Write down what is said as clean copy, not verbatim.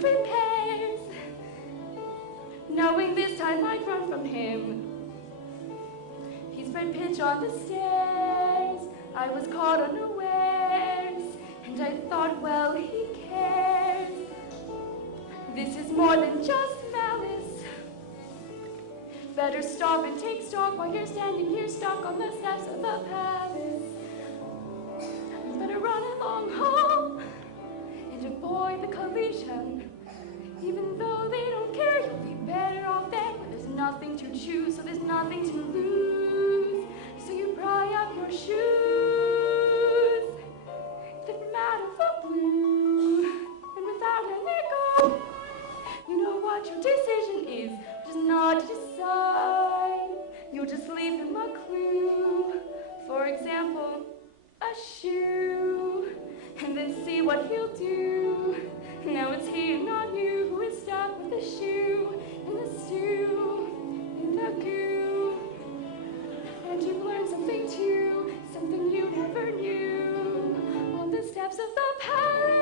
to prepares, knowing this time I'd run from him. He spread pitch on the stairs, I was caught unawares, and I thought, well, he cares. This is more than just malice. Better stop and take stock while you're standing here stuck on the steps of the palace. Better run along home and avoid the collision. Even though they don't care, you'll be better off then when there's nothing to choose, so there's nothing to lose. So you pry up your shoes that matter for blue, and without letting it go, you know what your decision is. Just not to decide. You'll just leave him a clue. For example, a shoe, and then see what he'll do. Now it's he and not you who is stuck with the shoe in the stew, in the goo. And you've learned something too, something you never knew. On the steps of the palace.